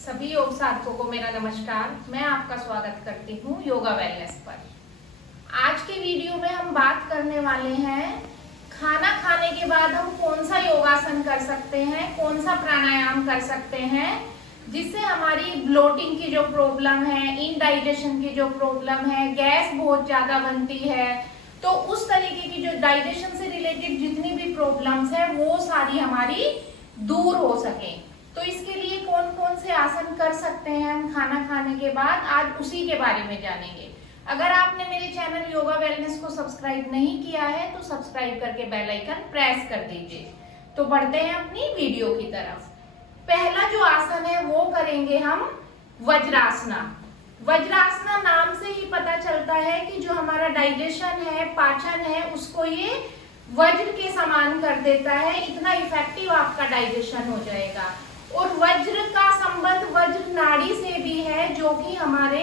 सभी योग साधकों को मेरा नमस्कार। मैं आपका स्वागत करती हूँ योगा वेलनेस पर। आज के वीडियो में हम बात करने वाले हैं खाना खाने के बाद हम कौन सा योगासन कर सकते हैं, कौन सा प्राणायाम कर सकते हैं जिससे हमारी ब्लोटिंग की जो प्रॉब्लम है, इनडाइजेशन की जो प्रॉब्लम है, गैस बहुत ज्यादा बनती है, तो उस तरीके की जो डाइजेशन से रिलेटेड जितनी भी प्रॉब्लम्स है वो सारी हमारी दूर हो सके। तो इसके लिए कौन कौन से आसन कर सकते हैं हम खाना खाने के बाद, आज उसी के बारे में जानेंगे। अगर आपने मेरे चैनल योगा वेलनेस को सब्सक्राइब नहीं किया है तो सब्सक्राइब करके बेल आइकन प्रेस कर दीजिए। तो बढ़ते हैं अपनी वीडियो की तरफ। पहला जो आसन है वो करेंगे हम वज्रासना। वज्रासना नाम से ही पता चलता है कि जो हमारा डाइजेशन है, पाचन है, उसको ये वज्र के समान कर देता है। इतना इफेक्टिव आपका डाइजेशन हो जाएगा। और वज्र का संबंध वज्र नाड़ी से भी है, जो कि हमारे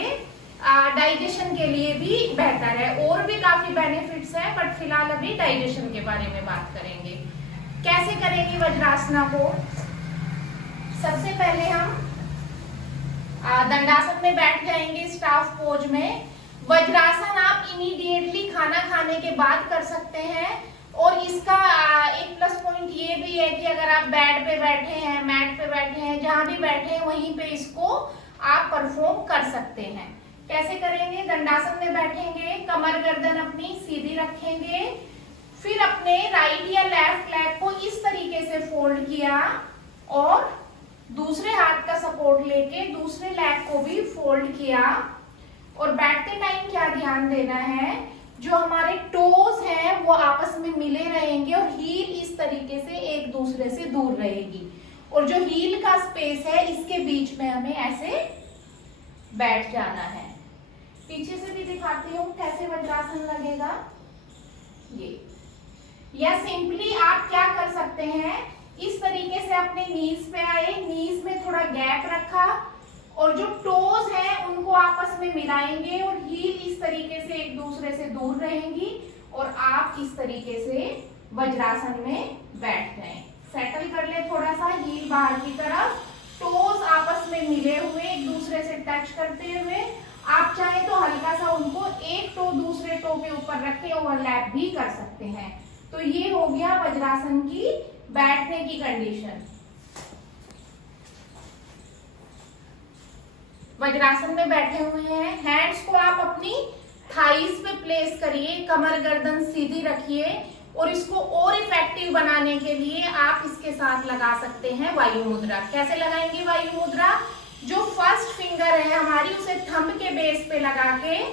डाइजेशन के लिए भी बेहतर है। और भी काफी बेनिफिट्स है, बट फिलहाल अभी डाइजेशन के बारे में बात करेंगे। कैसे करेंगे वज्रासना को? सबसे पहले हम दंडासन में बैठ जाएंगे, स्टाफ पोज में। वज्रासन आप इमीडिएटली खाना खाने के बाद कर सकते हैं। और इसका एक प्लस पॉइंट ये भी है कि अगर आप बेड पे बैठे हैं, मैट पे बैठे हैं, जहां भी बैठे हैं वहीं पे इसको आप परफॉर्म कर सकते हैं। कैसे करेंगे? दंडासन में बैठेंगे, कमर गर्दन अपनी सीधी रखेंगे, फिर अपने राइट या लेफ्ट लेग को इस तरीके से फोल्ड किया और दूसरे हाथ का सपोर्ट लेके दूसरे लेग को भी फोल्ड किया। और बैठते टाइम क्या ध्यान देना है, जो हमारे टोज हैं वो आपस में मिले रहेंगे और हील इस तरीके से एक दूसरे से दूर रहेगी। और जो हील का स्पेस है इसके बीच में हमें ऐसे बैठ जाना है। पीछे से भी दिखाती हूँ कैसे वज्रासन लगेगा ये। या सिंपली आप क्या कर सकते हैं, इस तरीके से अपने नीज पे आए, नीज में थोड़ा गैप रखा और जो टोज हैं उनको आपस में मिलाएंगे और हील इस तरीके से एक दूसरे से दूर रहेंगी और आप इस तरीके से वज्रासन में बैठ जाएं। सेटल कर ले थोड़ा सा, हील बाहर की तरफ, टोज आपस में मिले हुए एक दूसरे से टच करते हुए। आप चाहे तो हल्का सा उनको एक टो दूसरे टो के ऊपर रख के ओवरलैप भी कर सकते हैं। तो ये हो गया वज्रासन की बैठने की कंडीशन। वज्रासन में बैठे हुए हैं, हैंड्स को आप अपनी थाइस पे प्लेस करिए, कमर गर्दन सीधी रखिए। और इसको और इफेक्टिव बनाने के लिए आप इसके साथ लगा सकते हैं वायु मुद्रा। कैसे लगाएंगे वायु मुद्रा? जो फर्स्ट फिंगर है हमारी उसे थंब के बेस पे लगा के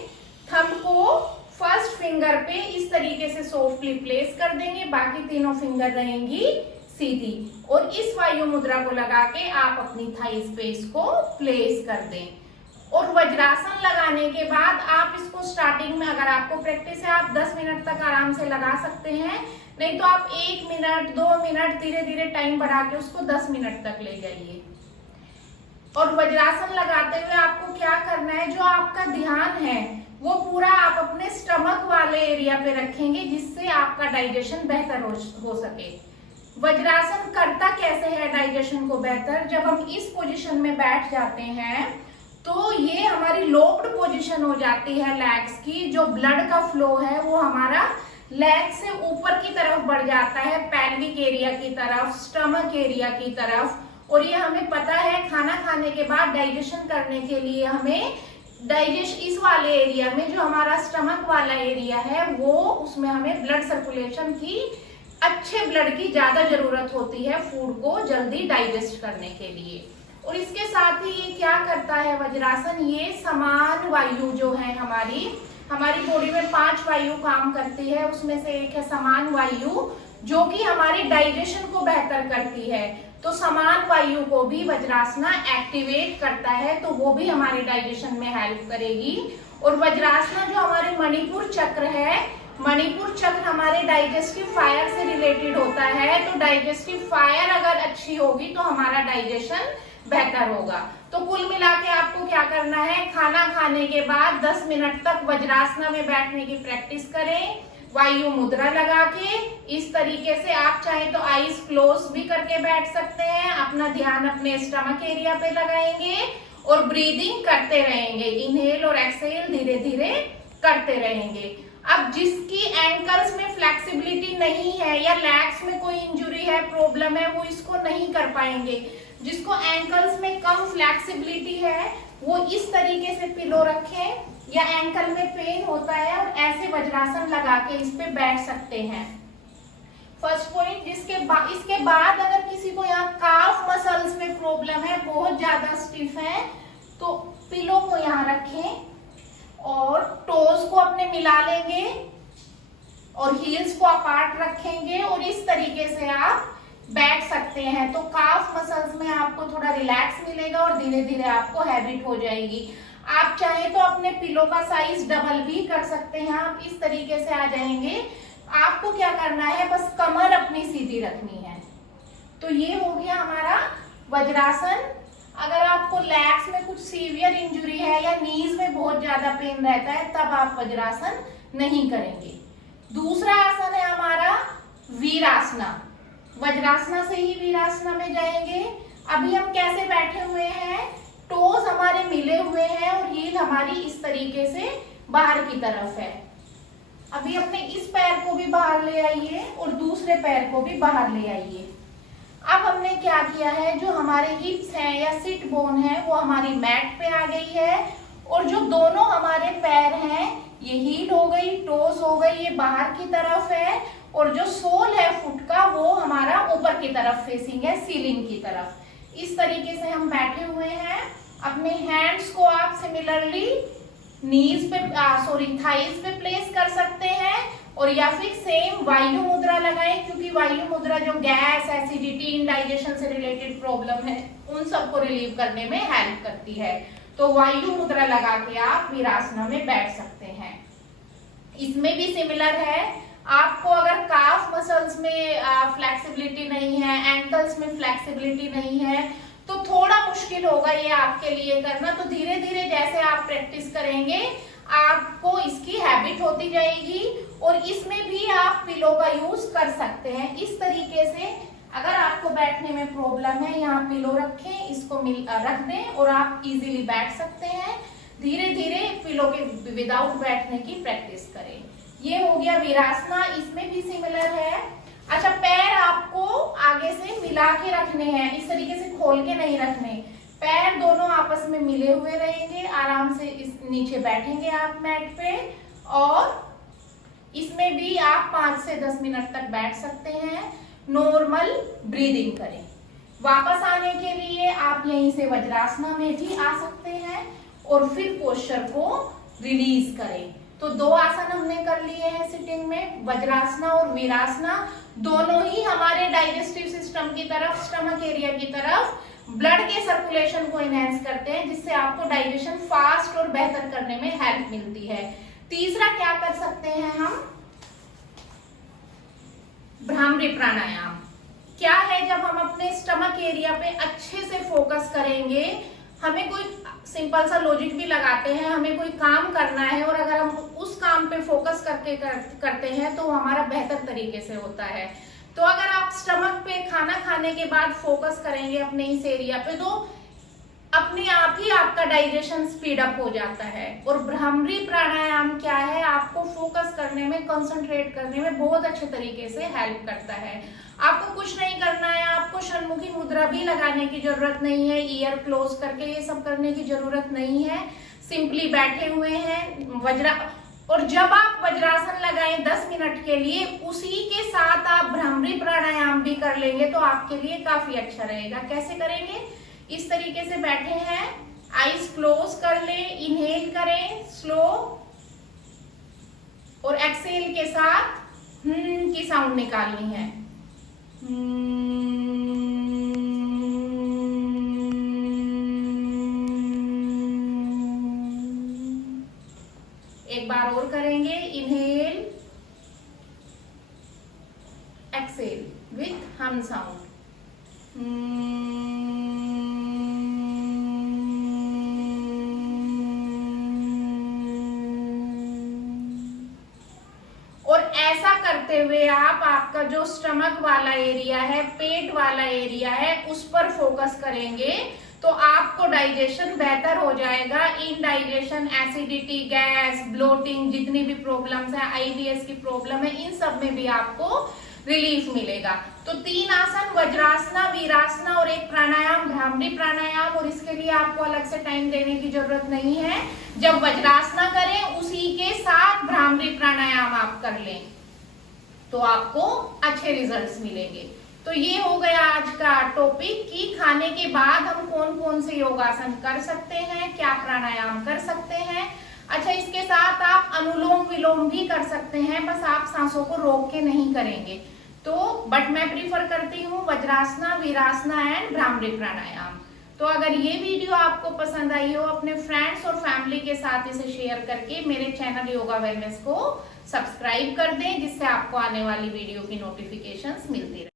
थंब को फर्स्ट फिंगर पे इस तरीके से सॉफ्टली प्लेस कर देंगे, बाकी तीनों फिंगर रहेंगी सीधी। और इस वायु मुद्रा को लगा के आप अपनी थाइस पे इसको प्लेस कर दें। और वज्रासन लगाने के बाद आप इसको स्टार्टिंग में, अगर आपको प्रैक्टिस है, आप 10 मिनट तक आराम से लगा सकते हैं। नहीं तो आप 1 मिनट 2 मिनट धीरे धीरे टाइम बढ़ा के उसको 10 मिनट तक ले जाइए। और वज्रासन लगाते हुए आपको क्या करना है, जो आपका ध्यान है वो पूरा आप अपने स्टमक वाले एरिया पे रखेंगे, जिससे आपका डाइजेशन बेहतर हो सके। वज्रासन करता कैसे है डाइजेशन को बेहतर? जब हम इस पोजीशन में बैठ जाते हैं तो ये हमारी लॉक्ड पोजीशन हो जाती है लेग्स की। जो ब्लड का फ्लो है वो हमारा लेग से ऊपर की तरफ बढ़ जाता है, पेल्विक एरिया की तरफ, स्टमक एरिया की तरफ। और ये हमें पता है खाना खाने के बाद डाइजेशन करने के लिए हमें इस वाले एरिया में, जो हमारा स्टमक वाला एरिया है, वो उसमें हमें ब्लड सर्कुलेशन की, अच्छे ब्लड की ज्यादा जरूरत होती है फूड को जल्दी डाइजेस्ट करने के लिए। और इसके साथ ही ये क्या करता है वज्रासन, ये समान वायु जो है हमारी बॉडी में 5 वायु काम करती है, उसमें से एक है समान वायु, जो कि हमारी डाइजेशन को बेहतर करती है। तो समान वायु को भी वज्रासना एक्टिवेट करता है, तो वो भी हमारे डाइजेशन में हेल्प करेगी। और वज्रासना जो हमारे मणिपुर चक्र है, मणिपुर चक्र हमारे डाइजेस्टिव फायर से रिलेटेड होता है। तो डाइजेस्टिव फायर अगर अच्छी होगी तो हमारा डाइजेशन बेहतर होगा। तो कुल मिला के आपको क्या करना है, खाना खाने के बाद 10 मिनट तक वज्रासना में बैठने की प्रैक्टिस करें। वायु मुद्रा लगा के इस तरीके से आप चाहे तो आईज क्लोज भी करके बैठ सकते हैं। अपना ध्यान अपने स्टमक एरिया पे लगाएंगे और ब्रीदिंग करते रहेंगे, इनहेल और एक्सहेल धीरे धीरे करते रहेंगे। अब जिसकी एंकल्स में फ्लेक्सिबिलिटी नहीं है या लेग्स में कोई इंजुरी है, प्रॉब्लम है, वो इसको नहीं कर पाएंगे। जिसको एंकल्स में कम फ्लेक्सिबिलिटी है वो इस तरीके से पिलो रखें, या एंकल में पेन होता है और ऐसे वज्रासन लगा के इस पे बैठ सकते हैं। First point. इसके बाद अगर किसी को यहाँ काफ मसल्स में प्रॉब्लम है, बहुत ज्यादा स्टिफ है, तो पिलो को यहाँ रखें और टोज को अपने मिला लेंगे और हील्स को अपार्ट रखेंगे और इस तरीके से आप बैठ सकते हैं। तो काफ मसल्स में आपको थोड़ा रिलैक्स मिलेगा और धीरे धीरे आपको हैबिट हो जाएगी। आप चाहे तो अपने पिलो का साइज डबल भी कर सकते हैं। आप इस तरीके से आ जाएंगे। आपको क्या करना है, बस कमर अपनी सीधी रखनी है। तो ये हो गया हमारा वज्रासन। अगर आपको लेग्स में कुछ सीवियर इंजुरी है या नीज में बहुत ज्यादा पेन रहता है, तब आप वज्रासन नहीं करेंगे। दूसरा आसन है हमारा वीरासना। वज्रासना से ही वीरासना में जाएंगे। अभी हम कैसे बैठे हुए हैं, टोज हमारे मिले हुए हैं और हील हमारी इस तरीके से बाहर की तरफ है। अभी अपने इस पैर को भी बाहर ले आइए और दूसरे पैर को भी बाहर ले आइए। अब हमने क्या किया है, जो हमारे हिप्स हैं या सिट बोन है वो हमारी मैट पे आ गई है और जो दोनों हमारे पैर हैं, ये हील हो गई, टोज हो गई, ये बाहर की तरफ है और जो सोल है फुट का वो हमारा ऊपर की तरफ फेसिंग है, सीलिंग की तरफ। इस तरीके से हम बैठे हुए हैं। अपने हैंड्स को आप सिमिलरली नीज पे थाइज पे प्लेस कर सकते हैं और या फिर सेम वायु मुद्रा लगाएं, क्योंकि वायु मुद्रा जो गैस, एसिडिटी, इंडाइजेशन से रिलेटेड प्रॉब्लम है उन सबको रिलीव करने में हेल्प करती है। तो वायु मुद्रा लगा के आप वीरासना में बैठ सकते हैं। इसमें भी सिमिलर है। आपको अगर काफ मसल्स में फ्लेक्सिबिलिटी नहीं है, एंकल्स में फ्लेक्सिबिलिटी नहीं है, तो थोड़ा मुश्किल होगा ये आपके लिए करना। तो धीरे धीरे जैसे आप प्रैक्टिस करेंगे आपको इसकी हैबिट होती जाएगी और इसमें भी आप पिलो का यूज कर सकते हैं। इस तरीके से अगर आपको बैठने में प्रॉब्लम है, यहाँ पिलो रखें, इसको रख दें और आप इजीली बैठ सकते हैं। धीरे धीरे पिलो के विदाउट बैठने की प्रैक्टिस करें। ये हो गया वीरासना। इसमें भी सिमिलर है। अच्छा, पैर आपको आगे से मिला के रखने हैं, इस तरीके से खोल के नहीं रखने। पैर दोनों आपस में मिले हुए रहेंगे। आराम से इस नीचे बैठेंगे आप मैट पे और इसमें भी आप 5 से 10 मिनट तक बैठ सकते हैं। नॉर्मल ब्रीदिंग करें। वापस आने के लिए आप यहीं से वज्रासना में भी आ सकते हैं और फिर पोस्चर को रिलीज करें। तो 2 आसन हमने कर लिए हैं सिटिंग में, वज्रासना और वीरासना। दोनों ही हमारे डाइजेस्टिव सिस्टम की तरफ, स्टमक एरिया की तरफ ब्लड के सर्कुलेशन को एनहेंस करते हैं, जिससे आपको डाइजेशन फास्ट और बेहतर करने में हेल्प मिलती है। तीसरा क्या कर सकते हैं हम, भ्रामरी प्राणायाम। क्या है, जब हम अपने स्टमक एरिया पे अच्छे से फोकस करेंगे, हमें कोई सिंपल सा लॉजिक भी लगाते हैं, हमें कोई काम करना है और अगर हम उस काम पे फोकस करके करते हैं तो हमारा बेहतर तरीके से होता है। तो अगर आप स्टमक पे खाना खाने के बाद फोकस करेंगे अपने इस एरिया पे, तो अपने आप ही आपका डाइजेशन स्पीड अप हो जाता है। और भ्रामरी प्राणायाम क्या है, आपको फोकस करने में, कंसंट्रेट करने में बहुत अच्छे तरीके से हेल्प करता है। आपको कुछ नहीं करना है, आपको षण्मुखी मुद्रा भी लगाने की जरूरत नहीं है, ईयर क्लोज करके ये सब करने की जरूरत नहीं है। सिंपली बैठे हुए हैं और जब आप वज्रासन लगाएं 10 मिनट के लिए, उसी के साथ आप भ्रामरी प्राणायाम भी कर लेंगे तो आपके लिए काफी अच्छा रहेगा। कैसे करेंगे, इस तरीके से बैठे हैं, आईज क्लोज कर लें, इनहेल करें स्लो और एक्सहेल के साथ की साउंड निकालनी है। एक बार और करेंगे, इनहेल एक्सहेल विथ हम साउंड। और करते हुए आप आपका जो स्टमक वाला एरिया है, पेट वाला एरिया है, उस पर फोकस करेंगे तो आपको डाइजेशन बेहतर हो जाएगा। इनडाइजेशन, एसिडिटी, गैस, ब्लोटिंग, जितनी भी प्रॉब्लम्स है, IBS की प्रॉब्लम है, इन सब में भी आपको रिलीफ मिलेगा। तो 3 आसन, वज्रासना, वीरासना और एक प्राणायाम, भ्रामरी प्राणायाम, और इसके लिए आपको अलग से टाइम देने की जरूरत नहीं है। जब वज्रासना करें उसी के साथ भ्रामरी प्राणायाम आप कर लें तो आपको अच्छे रिजल्ट्स मिलेंगे। तो ये हो गया आज का टॉपिक कि खाने के बाद हम कौन कौन से योगासन कर सकते हैं, क्या प्राणायाम कर सकते हैं। अच्छा, इसके साथ आप अनुलोम विलोम भी कर सकते हैं, बस आप सांसों को रोक के नहीं करेंगे तो। बट मैं प्रीफर करती हूँ वज्रासना, वीरासना एंड भ्रामरी प्राणायाम। तो अगर ये वीडियो आपको पसंद आई हो, अपने फ्रेंड्स और फैमिली के साथ इसे शेयर करके मेरे चैनल योगा वेलनेस को सब्सक्राइब कर दें, जिससे आपको आने वाली वीडियो की नोटिफिकेशंस मिलती रहे।